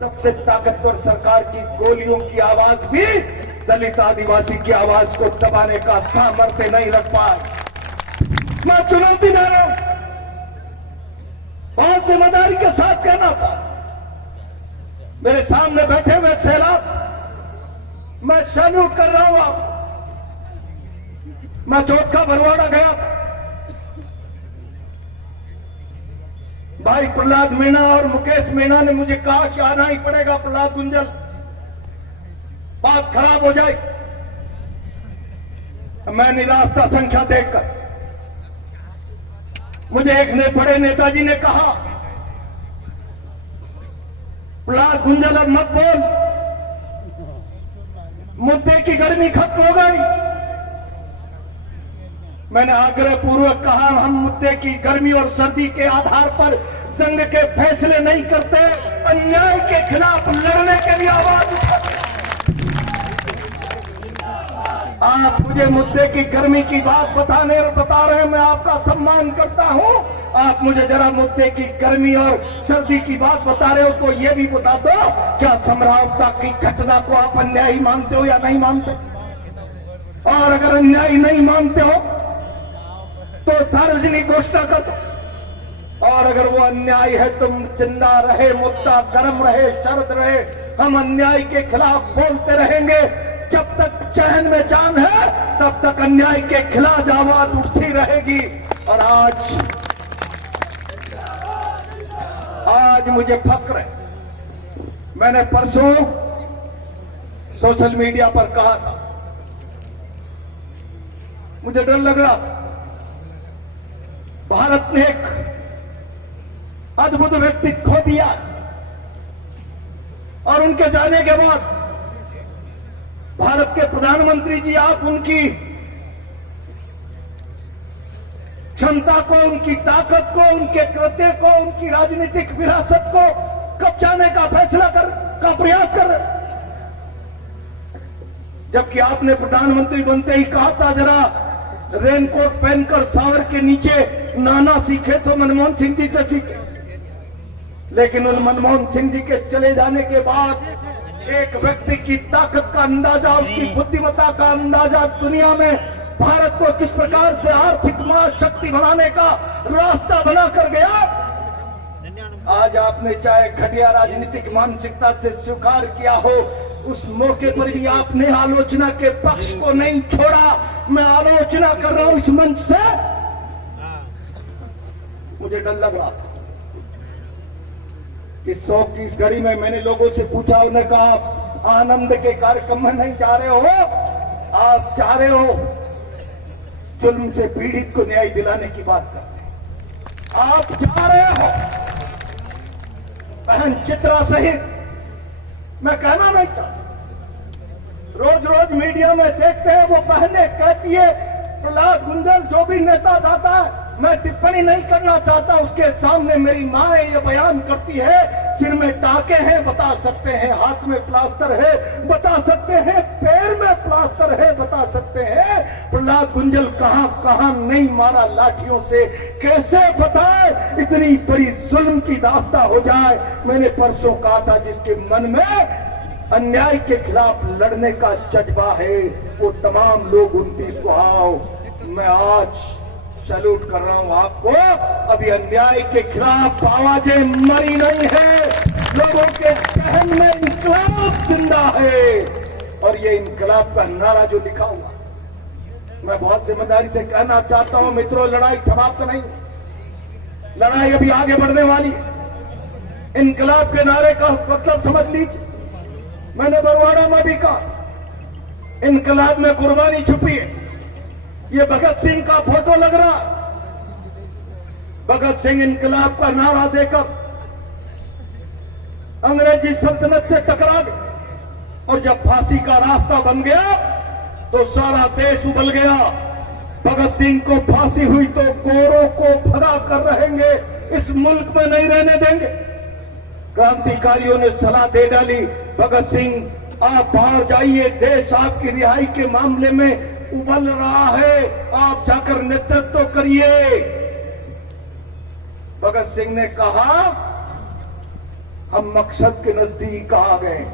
सबसे ताकतवर सरकार की गोलियों की आवाज भी दलित आदिवासी की आवाज को दबाने का सामर्थ्य नहीं रख पाए। मैं चुनौती दे रहा हूं, बहुत जिम्मेदारी के साथ कहना था। मेरे सामने बैठे हुए सैलाब, मैं सैल्यूट कर रहा हूं आप। मैं चौथा बरवाड़ा गया था, भाई प्रहलाद मीणा और मुकेश मीणा ने मुझे कहा कि आना ही पड़ेगा प्रहलाद गुंजल, बात खराब हो जाए। मैं निराश था संख्या देखकर। मुझे एक ने बड़े नेताजी ने कहा, प्रहलाद गुंजल अब मत बोल, मुद्दे की गर्मी खत्म हो गई। मैंने आग्रह पूर्वक कहा, हम मुद्दे की गर्मी और सर्दी के आधार पर संघ के फैसले नहीं करते, अन्याय के खिलाफ लड़ने के लिए आवाज उठाते। आप मुझे मुद्दे की गर्मी की बात बता रहे हैं, मैं आपका सम्मान करता हूं। आप मुझे जरा मुद्दे की गर्मी और सर्दी की बात बता रहे हो तो ये भी बता दो, क्या समरावता की घटना को आप अन्यायी मानते हो या नहीं मानते? और अगर अन्यायी नहीं मानते हो तो सार्वजनिक घोषणा कर दो। और अगर वो अन्याय है, तुम जिंदा रहे, मुद्दा गर्म रहे, शर्त रहे, हम अन्याय के खिलाफ बोलते रहेंगे। जब तक चैन में जान है तब तक अन्याय के खिलाफ आवाज उठती रहेगी। और आज मुझे फक्र है, मैंने परसों सोशल मीडिया पर कहा था, मुझे डर लग रहा था। भारत ने एक अद्भुत व्यक्ति खो दिया और उनके जाने के बाद भारत के प्रधानमंत्री जी, आप उनकी क्षमता को, उनकी ताकत को, उनके कृत्य को, उनकी राजनीतिक विरासत को कब्जाने का फैसला का प्रयास कर रहे। जबकि आपने प्रधानमंत्री बनते ही कहा था, जरा रेनकोट पहनकर सावर के नीचे नहाना सीखे तो मनमोहन सिंह जी से सीखे। लेकिन उन मनमोहन सिंह जी के चले जाने के बाद एक व्यक्ति की ताकत का अंदाजा, उसकी बुद्धिमत्ता का अंदाजा, दुनिया में भारत को किस प्रकार से आर्थिक महाशक्ति बनाने का रास्ता बनाकर गया। आज आपने चाहे घटिया राजनीतिक मानसिकता से स्वीकार किया हो, उस मौके पर भी आपने आलोचना के पक्ष को नहीं छोड़ा। मैं आलोचना कर रहा हूं इस मंच से। मुझे डर लग रहा था कि शोक की इस घड़ी में मैंने लोगों से पूछा, उन्होंने कहा आनंद के कार्यक्रम में नहीं जा रहे हो, आप चाह रहे हो जुल्म से पीड़ित को न्याय दिलाने की बात करते। आप जा रहे हो बहन चित्रा सहित, मैं कहना नहीं चाहता, रोज रोज मीडिया में देखते हैं वो बहनें कहती है प्रहलाद गुंजल जो भी नेता जाता है, मैं टिप्पणी नहीं करना चाहता, उसके सामने मेरी मां ये बयान करती है, सिर में टाके हैं बता सकते हैं, हाथ में प्लास्टर है बता सकते हैं, पैर में प्लास्टर है बता सकते हैं, प्रहलाद गुंजल कहां कहां नहीं मारा लाठियों से, कैसे बताए इतनी बड़ी जुल्म की दास्ता हो जाए। मैंने परसों कहा था, जिसके मन में अन्याय के खिलाफ लड़ने का जज्बा है वो तमाम लोग 29 को आओ। मैं आज सैल्यूट कर रहा हूं आपको। अभी अन्याय के खिलाफ आवाजें मरी नहीं है, लोगों के जहन में इंकलाब जिंदा है। और ये इंकलाब का नारा जो लिखा हुआ, मैं बहुत जिम्मेदारी से कहना चाहता हूं मित्रों, लड़ाई समाप्त नहीं, लड़ाई अभी आगे बढ़ने वाली है। इंकलाब के नारे का मतलब समझ लीजिए। मैंने बरवाड़ा में भी कहा, इंकलाब में कुर्बानी छुपी है। ये भगत सिंह का फोटो लग रहा, भगत सिंह इंकलाब का नारा देकर अंग्रेजी सल्तनत से टकरा गए और जब फांसी का रास्ता बन गया तो सारा देश उबल गया। भगत सिंह को फांसी हुई तो गोरों को भगा कर रहेंगे, इस मुल्क में नहीं रहने देंगे। क्रांतिकारियों ने सलाह दे डाली, भगत सिंह आप बाहर जाइए, देश आपकी रिहाई के मामले में उबल रहा है, आप जाकर नेतृत्व करिए। भगत सिंह ने कहा, हम मकसद के नजदीक आ गए।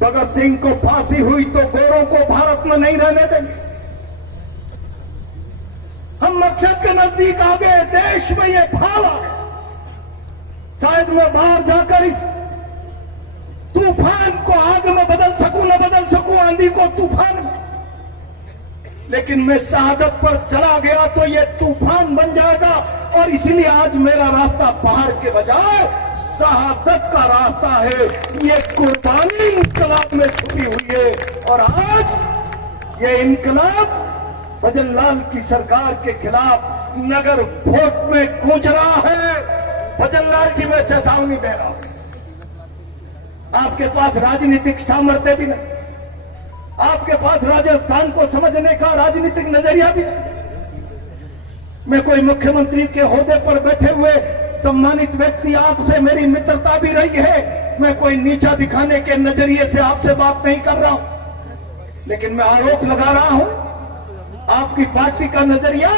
भगत सिंह को फांसी हुई तो गोरों को भारत में नहीं रहने देंगे। हम मकसद के नजदीक आ गए। देश में ये भाव आ गया। शायद मैं बाहर जाकर इस तूफान को आग में बदल सकूं, न बदल सकूं आंधी को तूफान में, लेकिन मैं शहादत पर चला गया तो ये तूफान बन जाएगा। और इसलिए आज मेरा रास्ता पहाड़ के बजाय शहादत का रास्ता है। ये कुर्बानी इंकलाब में छुपी हुई है। और आज ये इंकलाब भजन लाल की सरकार के खिलाफ नगर भोट में गूंज रहा है। भजन लाल जी, मैं चेतावनी दे रहा हूं, आपके पास राजनीतिक सामर्थ्य भी नहीं, आपके पास राजस्थान को समझने का राजनीतिक नजरिया भी नहीं। मैं कोई मुख्यमंत्री के ओहदे पर बैठे हुए सम्मानित व्यक्ति, आपसे मेरी मित्रता भी रही है। मैं कोई नीचा दिखाने के नजरिए से आपसे बात नहीं कर रहा हूं, लेकिन मैं आरोप लगा रहा हूं, आपकी पार्टी का नजरिया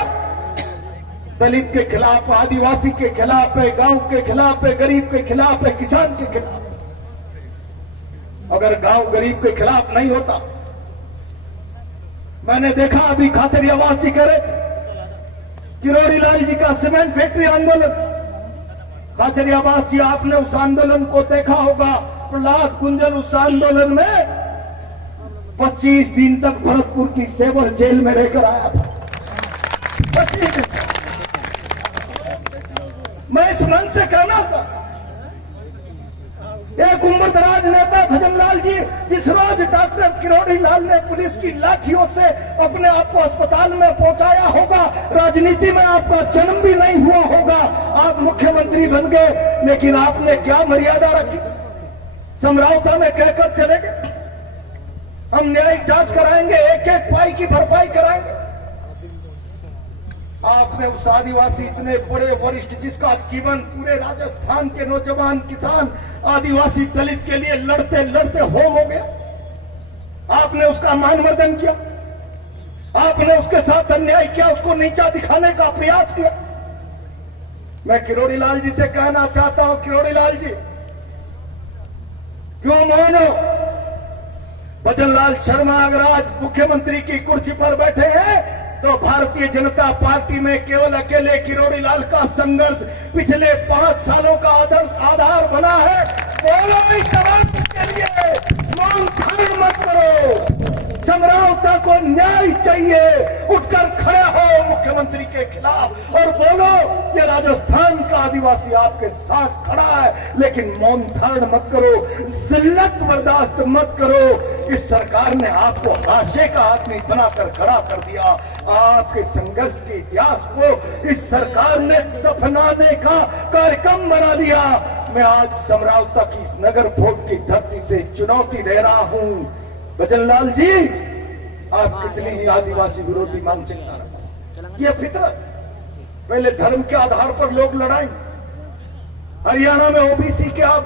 दलित के खिलाफ, आदिवासी के खिलाफ है, गांव के खिलाफ है, गरीब के खिलाफ है, किसान के खिलाफ। अगर गांव गरीब के खिलाफ नहीं होता, मैंने देखा अभी खातरियावास जी कह रहे, किरोड़ी लाल जी का सीमेंट फैक्ट्री आंदोलन, खातरियावास जी आपने उस आंदोलन को देखा होगा। प्रहलाद गुंजल उस आंदोलन में 25 दिन तक भरतपुर की सेवर जेल में रहकर आया था। 25 दिन। मैं इस मन से कहना चाहता, एक उम्रदराज नेता भजन लाल जी, जिस रोज डॉक्टर किरोड़ी लाल ने पुलिस की लाठियों से अपने आप को अस्पताल में पहुंचाया होगा, राजनीति में आपका जन्म भी नहीं हुआ होगा। आप मुख्यमंत्री बन गए, लेकिन आपने क्या मर्यादा रखी? समझौता में कहकर चले गए, हम न्यायिक जांच कराएंगे, एक एक पाई की भरपाई कराएंगे। आपने उस आदिवासी इतने बड़े वरिष्ठ, जिसका जीवन पूरे राजस्थान के नौजवान किसान आदिवासी दलित के लिए लड़ते लड़ते होम हो गया, आपने उसका मानवर्धन किया, आपने उसके साथ अन्याय किया, उसको नीचा दिखाने का प्रयास किया। मैं किरोड़ी लाल जी से कहना चाहता हूं, किरोड़ी लाल जी, क्यों मौन हो? भजन लाल शर्मा अगर आज मुख्यमंत्री की कुर्सी पर बैठे हैं तो भारतीय जनता पार्टी में केवल अकेले किरोड़ी लाल का संघर्ष पिछले 5 सालों का आधार बना है। बोलो इस सवाल के लिए, मौन धारण मत करो। समझौता को न्याय चाहिए, उठकर खड़े हो मुख्यमंत्री के खिलाफ और बोलो कि राजस्थान का आदिवासी आपके साथ खड़ा है, लेकिन मौन धारण मत करो, जिल्लत बर्दाश्त मत करो। इस सरकार ने आपको हाशे का आदमी बनाकर खड़ा कर दिया। आपके संघर्ष के इतिहास को इस सरकार ने दफनाने का कार्यक्रम बना दिया। मैं आज समरावता की इस नगर भोट की धरती से चुनौती दे रहा हूं, भजन लाल जी, आप कितनी ही आदिवासी विरोधी मानसिकता रखते, ये फितरत। पहले धर्म के आधार पर लोग लड़ाएं, हरियाणा में ओबीसी के आप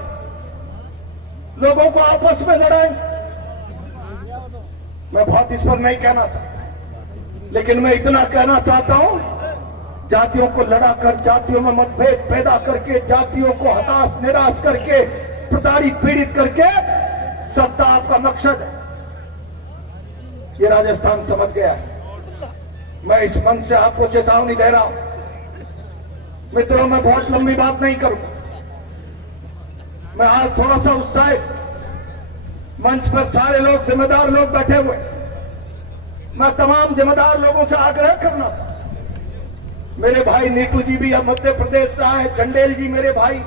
लोगों को आपस में लड़ाएं। मैं बहुत इस पर नहीं कहना चाहता, लेकिन मैं इतना कहना चाहता हूं, जातियों को लड़ाकर, जातियों में मतभेद पैदा करके, जातियों को हताश निराश करके, प्रताड़ित पीड़ित करके सत्ता आपका मकसद है, ये राजस्थान समझ गया है। मैं इस मन से आपको चेतावनी दे रहा हूं। मित्रों, मैं बहुत लंबी बात नहीं करूंगा। मैं आज थोड़ा सा उत्साहित, मंच पर सारे लोग जिम्मेदार लोग बैठे हुए, मैं तमाम जिम्मेदार लोगों से आग्रह करना था, मेरे भाई नीटू जी भी मध्य प्रदेश से आए, चंडेल जी मेरे भाई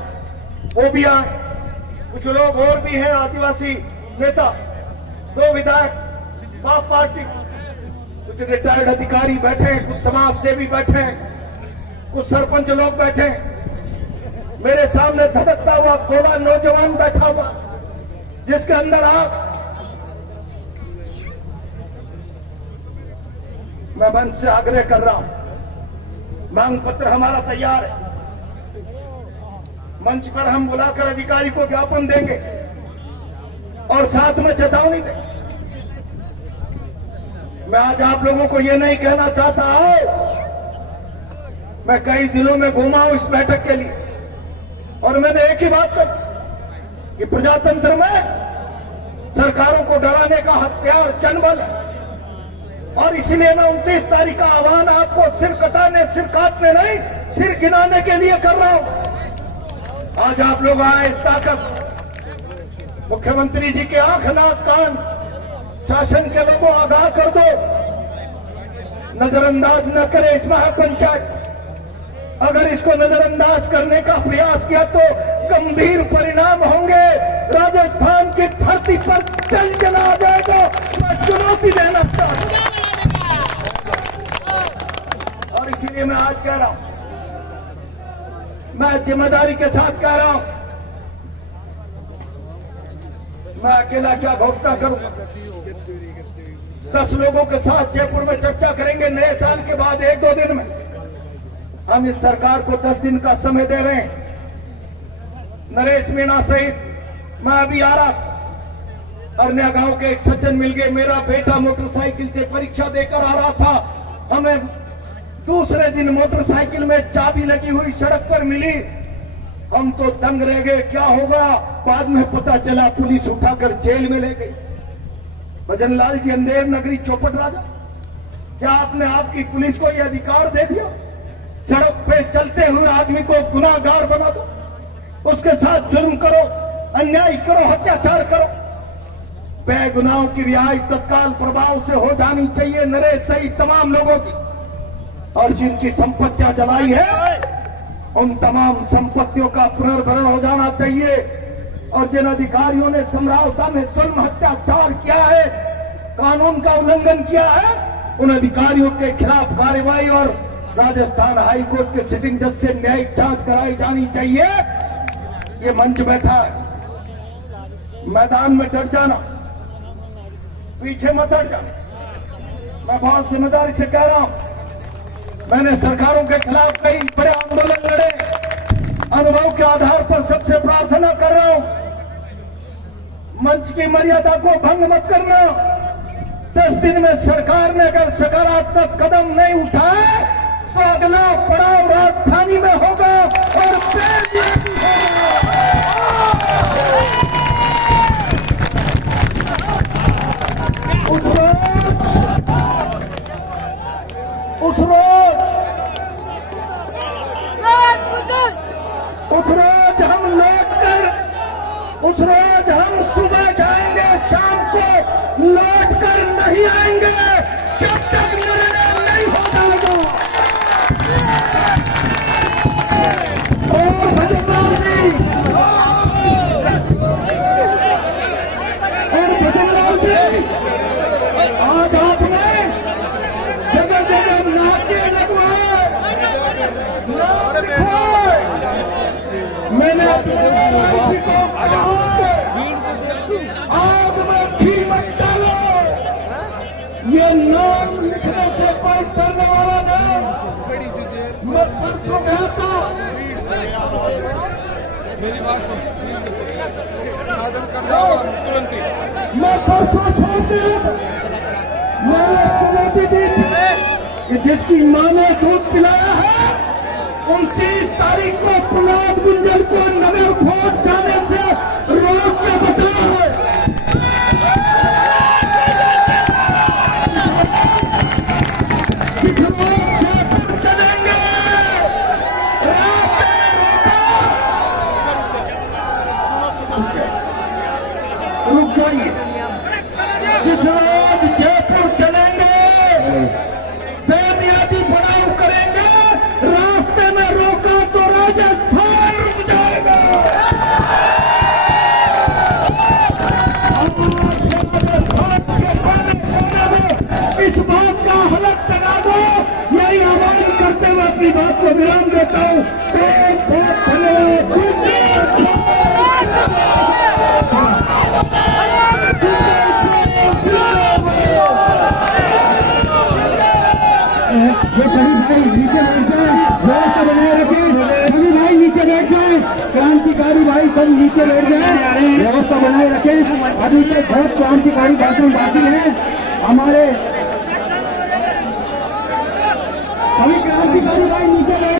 वो भी आए, कुछ लोग और भी हैं आदिवासी नेता, 2 विधायक बाप पार्टी, कुछ रिटायर्ड अधिकारी बैठे हैं, कुछ समाज सेवी बैठे हैं, कुछ सरपंच लोग बैठे हैं। मेरे सामने धड़कता हुआ गोला नौजवान बैठा हुआ, जिसके अंदर आग। मैं मंच से आग्रह कर रहा हूं, मांग पत्र हमारा तैयार है, मंच पर हम बुलाकर अधिकारी को ज्ञापन देंगे और साथ में चेतावनी देंगे। मैं आज आप लोगों को यह नहीं कहना चाहता हूं, मैं कई जिलों में घूमा हूं इस बैठक के लिए, और मैंने एक ही बात कही, कि प्रजातंत्र में सरकारों को डराने का हथियार चंबल है। और इसीलिए मैं 29 तारीख का आह्वान आपको सिर काटने नहीं, सिर गिनाने के लिए कर रहा हूं। आज आप लोग आए इस ताकत, मुख्यमंत्री जी के आंख नाक कान शासन के लोगों आगाह कर दो, नजरअंदाज न करे इस महापंचायत। अगर इसको नजरअंदाज करने का प्रयास किया तो गंभीर परिणाम होंगे। राजस्थान की धरती पर जल जला जाएगा। मैं चुनौती देना चाहता हूं और इसीलिए मैं आज कह रहा हूं, मैं जिम्मेदारी के साथ कह रहा हूं, मैं अकेला क्या घोषणा करूंगा। 10 लोगों के साथ जयपुर में चर्चा करेंगे। नए साल के बाद 1-2 दिन में हम इस सरकार को 10 दिन का समय दे रहे हैं। नरेश मीणा सहित मैं अभी आ रहा था, अरनिया गांव के एक सज्जन मिल गए। मेरा बेटा मोटरसाइकिल से परीक्षा देकर आ रहा था, हमें दूसरे दिन मोटरसाइकिल में चाबी लगी हुई सड़क पर मिली। हम तो दंग रह गए, क्या होगा। बाद में पता चला पुलिस उठाकर जेल में ले गई। भजनलाल जी, अंधेर नगरी चौपट राजा, क्या आपने आपकी पुलिस को यह अधिकार दे दिया सड़क पे चलते हुए आदमी को गुनाहगार बना दो, उसके साथ जुर्म करो, अन्याय करो, अत्याचार करो। बेगुनाहों की रिहाई तत्काल प्रभाव से हो जानी चाहिए, नरेश सहित तमाम लोगों की। और जिनकी संपत्तियां जलाई है उन तमाम संपत्तियों का पुनर्भरण हो जाना चाहिए। और जिन अधिकारियों ने समरावता में जुल्म अत्याचार किया है, कानून का उल्लंघन किया है, उन अधिकारियों के खिलाफ कार्रवाई और राजस्थान हाईकोर्ट के सिटिंग जज से न्यायिक जांच कराई जानी चाहिए। ये मंच बैठा है, मैदान में डट जाना, पीछे मत हट जाना। मैं बहुत जिम्मेदारी से कह रहा हूं, मैंने सरकारों के खिलाफ कई बड़े आंदोलन लड़े। अनुभव के आधार पर सबसे प्रार्थना कर रहा हूं, मंच की मर्यादा को भंग मत करना। 10 दिन में सरकार ने अगर सकारात्मक कदम नहीं उठाए तो अगला पड़ाव राजधानी में होगा और उस रोज हम सुबह जाएंगे, शाम को लौट कर नहीं आएंगे जब तक निर्णय नहीं हो जाएगा। और भजनलाल जी, आज आपने जगह जगह नाके लगवाए, मैंने अपने को आग में घी मत डालो। ये नाम लिखने से कोई डरने वाला नहीं। मैं परसों गया था, मेरी बात सुन, साधन कर रहा हूं तुरंत ही। मैं परसों छोड़ती मैंने चुनौती दी कि जिसकी मां ने दूध पिलाया है 29 तारीख को प्रहलाद गुंजल को नगर वोट जाने से रोक के बताया है। चलेंगे, रुक जाइए। जिस रोज जयपुर चलेंगे, बेबुनियादी पड़ाव करेंगे, रास्ते में रोका तो राजस्थान रुक जाएगा। इस बात का हलक जगा दो। यही आह्वान करते हुए अपनी बात को विराम देता हूँ। बहुत बहुत धन्यवाद। ये सभी भाई नीचे बैठ जाए, व्यवस्था बनाए रखें। सभी भाई नीचे बैठ जाए, क्रांतिकारी भाई सब नीचे बैठ जाए, व्यवस्था बनाए रखें। अभी तक बहुत क्रांतिकारी भाषण बाकी है। हमारे